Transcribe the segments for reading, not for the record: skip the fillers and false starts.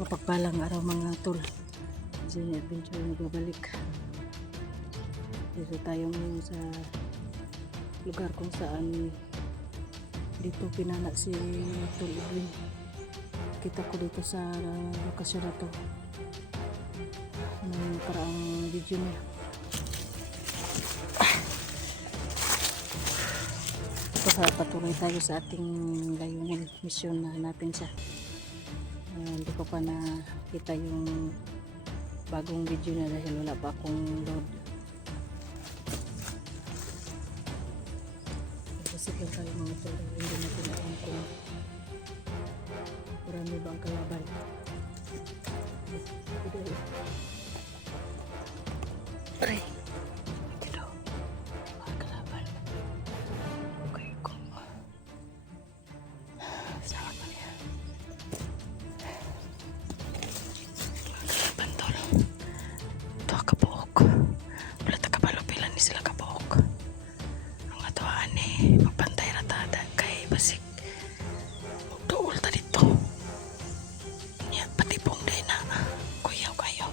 Mapagpalang araw mga tol. Zine Adventure nagbabalik. Dito tayo ngayon sa lugar kung saan dito pinana si Tol Edwin. Kita ko dito sa lokasyon na to ng paraang video niya. Patuloy tayo sa ating layunin, misyon na hanapin siya. Hindi ko pa nakita yung bagong video na dahil wala pa akong load. Kasi lang tayo mga tol, hindi natin alam kung marami ba ang kalaban. Aray! Ito mga kalaban. Okay, kung sama pa niya. Ito kabuok. Wala ta kapalupilan ni sila kabuok. Ang atuaan ni magpantay ratada kay basik magduol ta dito. Nya pati pong day na kuyaw kayo.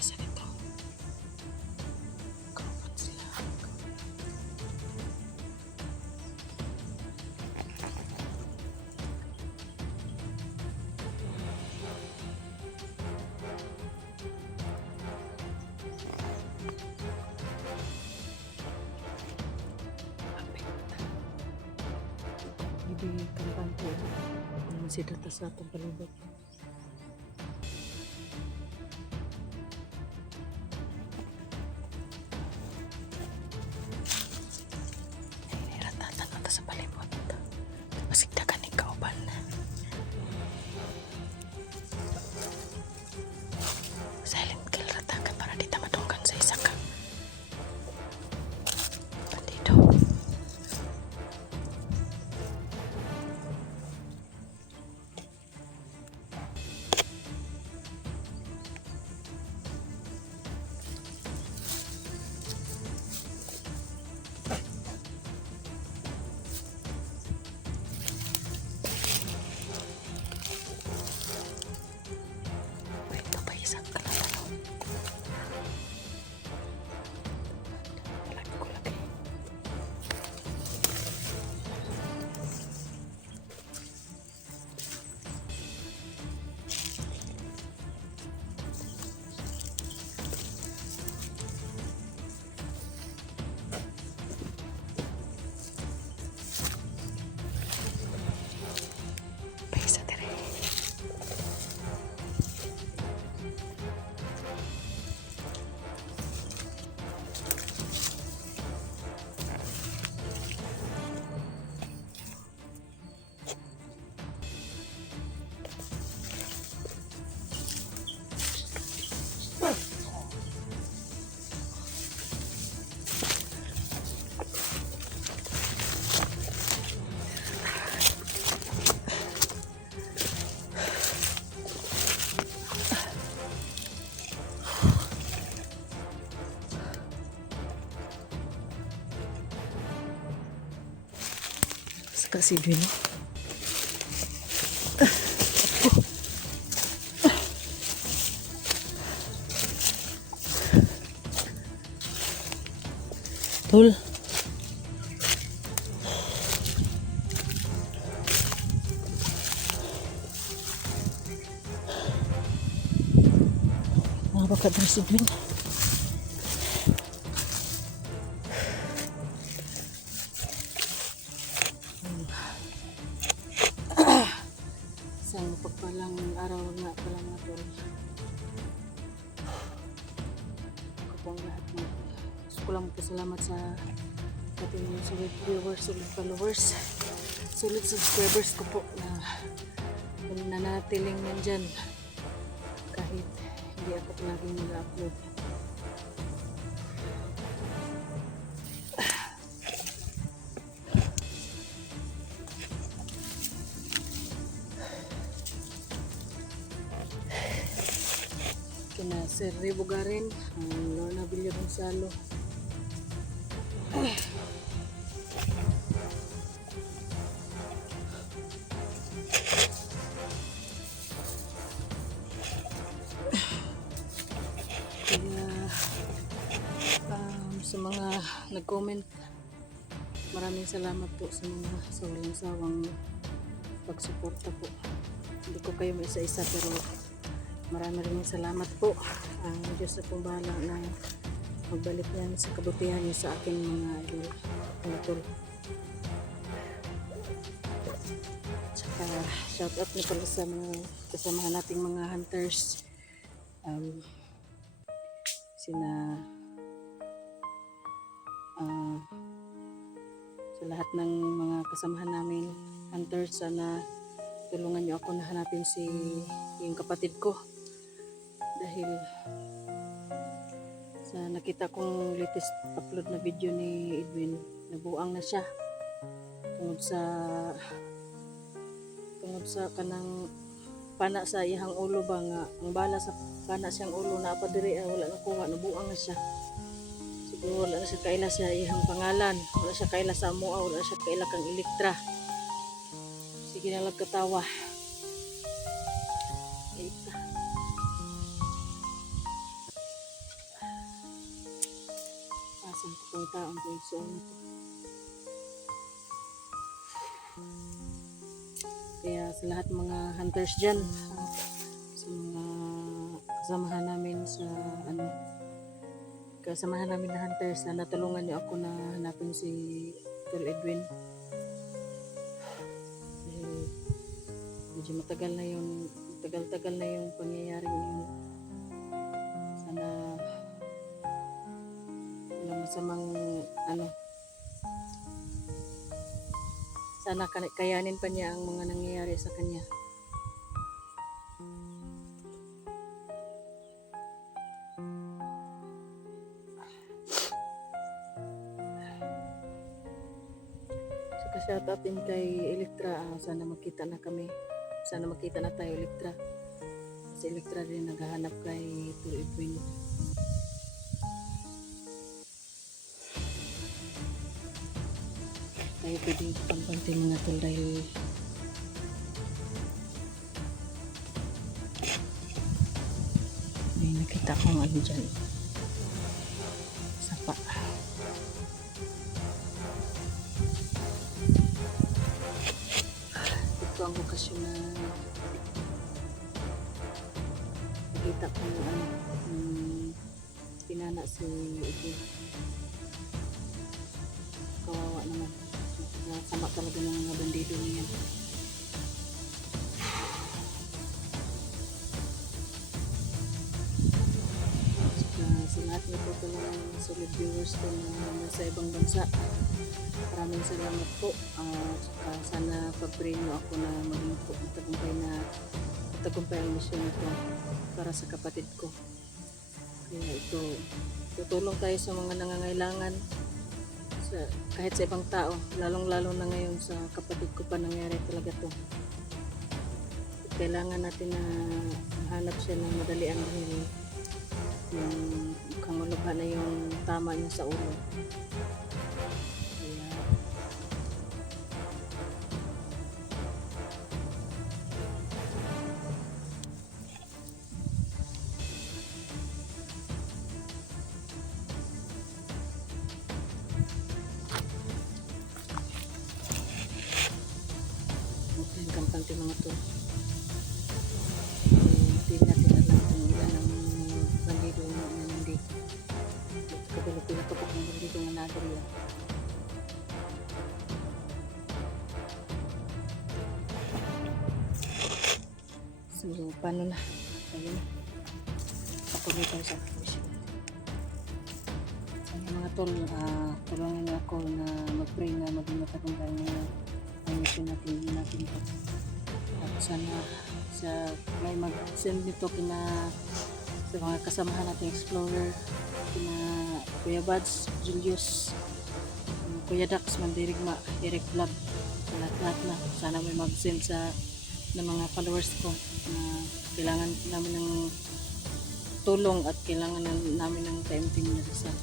Isa dito. Kapan sila. Hindi kampante naman si data sa atong palibot. Niratatan ata sa palibot. Masigdagan ni kauban. Silent kill ratakan para di ta madunggan sa isa ka bandido. Ito pa isang kalaban. Lagi ko lagi. Paisa dire. Saka si Edwin. Tol. Baka dari si Edwin. Isang pagpalang araw nga pala mga tol. Ako po ang lahat mo. Gusto ko lang magpasalamat sa ating solid viewers, solid followers, solid subscribers ko po na nanatiling nandyan kahit hindi ako laging nag-upload. Kina Sir Ribugarin, Lorna Villa Gonzalo, Kaya sa mga nag-comment, maraming salamat po sa mga sa walang sawang pagsuporta po. Hindi ko kayo isa-isa pero maraming salamat po. Ang Diyos na pong bahala na magbalik yan sa kabutihan niya sa aking mga idol, mga tol. Tsaka shout out na pala sa mga kasamahan nating mga hunters. Sina sa lahat ng mga kasamahan namin hunters, sana tulungan niyo ako na hanapin yung kapatid ko, dahil sa nakita kong latest upload na video ni Edwin, nabuang na siya tungod sa kanang pana sa iyang ulo ba nga ang bala sa pana siyang ulo na pa diri, wala nakuha, nabuang na siya. Siguro wala na siya kaila sa iyang pangalan, wala siya kaila sa amoa, wala siya kaila kang Elektra. Sige na lang katawa. Eita. Asan ko pong taong po yung na to. Kaya sa lahat mga hunters dyan, sa mga kasamahan namin kasamahan namin na hunters, sana tulungan niyo ako na hanapin si Tol Edwin. Dahil medyo matagal na yung pangyayaring yun. Sana walang masamang sana kayanin pa niya ang mga nangyayari sa kanya. Shout out din kay Elektra. Sana magkita na kami. Sana magkita na tayo, Elektra. Si Elektra din naghahanap kay Tol Edwin. Tayo pwedeng pampante mga tol dahil may nakita kong ano dyan. Sapa. Ito ang lokasyon na nakita ko ng pinana si Edwin. Kawawa naman. Sama talaga ng mga bandido niya. Sa lahat na po talagang solid viewers ko na nasa ibang bansa, maraming salamat po. Sana pag-pray nyo ako na maging po matagumpay ang misyon nito para sa kapatid ko. Kaya ito, tutulong tayo sa mga nangangailangan, kahit sa ibang tao, lalong-lalo na ngayon sa kapatid ko pa nangyari talaga to. Kailangan natin na mahanap siya ng madalian dahil yung mukhang malubha na yung tama niya sa ulo. Kaya yung kampante mga to. Hindi natin alam kung ilan ang bandido na nandito. Kapila ka pa kung bandido na nadari yan. So, paano na? Ayun na. Patuloy tayo sa mission. Mga tol, tulungan niyo ako na mag-pray na maging matagumpay na ang mission natin ito. Tapos sana may mag-send nito sa mga kasamahan nating explorer, kina Kuya Bads, Julius, Kuya Dax, Mandirigma, Eric Vlog, lahat na. Sana may mag-send ng mga followers ko na kailangan namin ng tulong at kailangan namin ng time-team na sa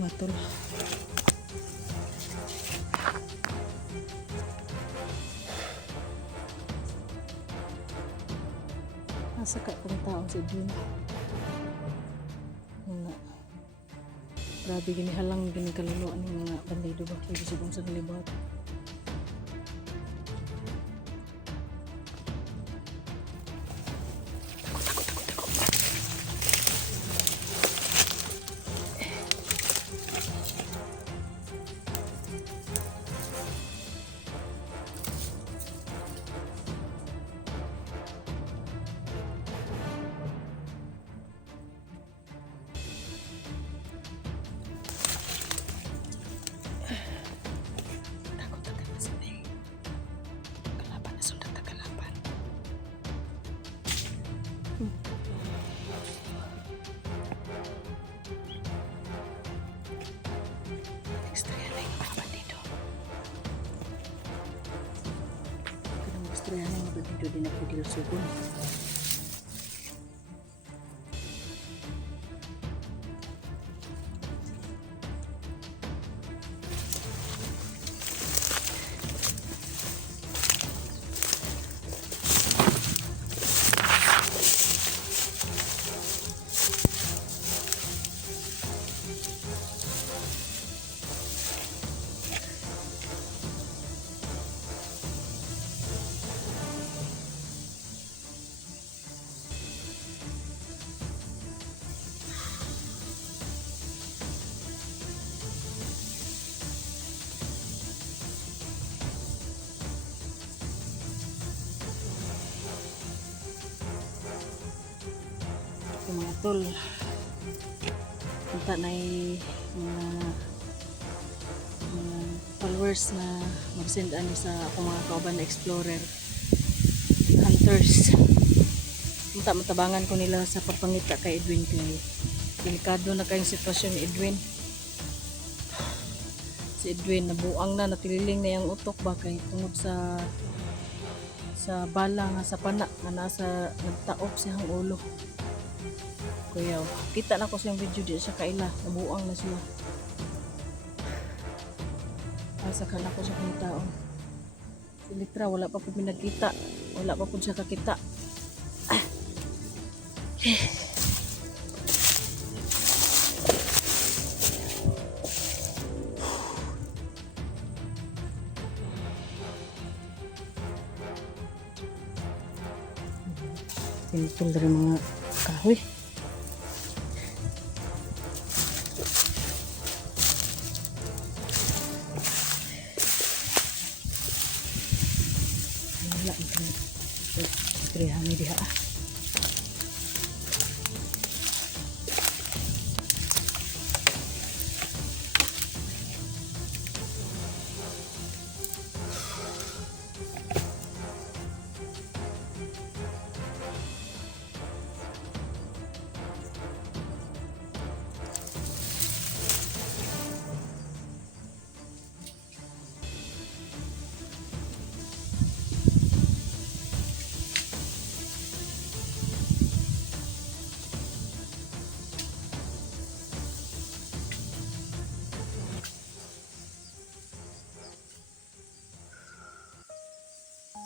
mga tol. Nasa ka pang taon sa Edwin. Nga. Grabe ginihalang ginikaluluan ng mga bandido ba. Pwede sigong sa nalibat. Kaya na yung dito din ako dito sugon. Mga tol, punta na mga followers na mag-send ano sa akong mga kauban na explorer, hunters. Punta matabangan ko nila sa pagpangita kay Edwin kay delikado na kayong sitwasyon ni Edwin. Si Edwin nabuang na, natililing na yung utok ba kay tungod sa bala nga sa pana nga nasa nagtaop siyang ulo. Kuya, kita na ko siyang video di siya kaila, nabuang na siya. Asa ka na ko siya kung taon. Si Litra, wala pa po pinagkita. Wala pa po siya kakita. Pinutol dari mga kahoy. Wala ito. Istrihan diha.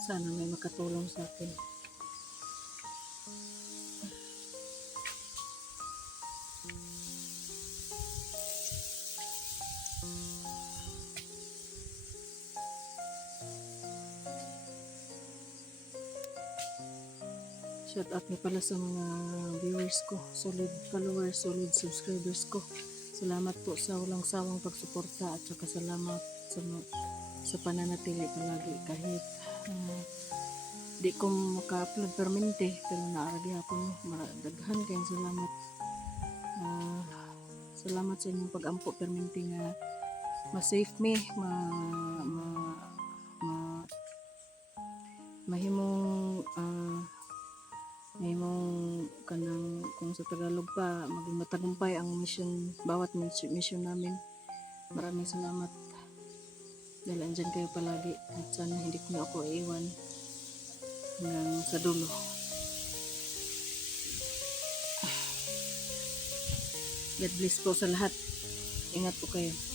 Sana may makatulong sa akin. Shout out na pala sa mga viewers ko, solid followers, solid subscribers ko. Salamat po sa walang sawang pagsuporta at saka salamat sa pananatili palagi kahit di ko maka-upload permente pero naaragi ako daghan kayong salamat. Salamat sa inyong pag-ampo permente nga ma-safe me mahimong kanang kung sa Tagalog pa maging matagumpay ang mission, bawat mission namin. Maraming salamat dahil andyan kayo palagi at sana hindi ko na ako iiwan hanggang sa dulo. God bless po sa lahat. Ingat po kayo.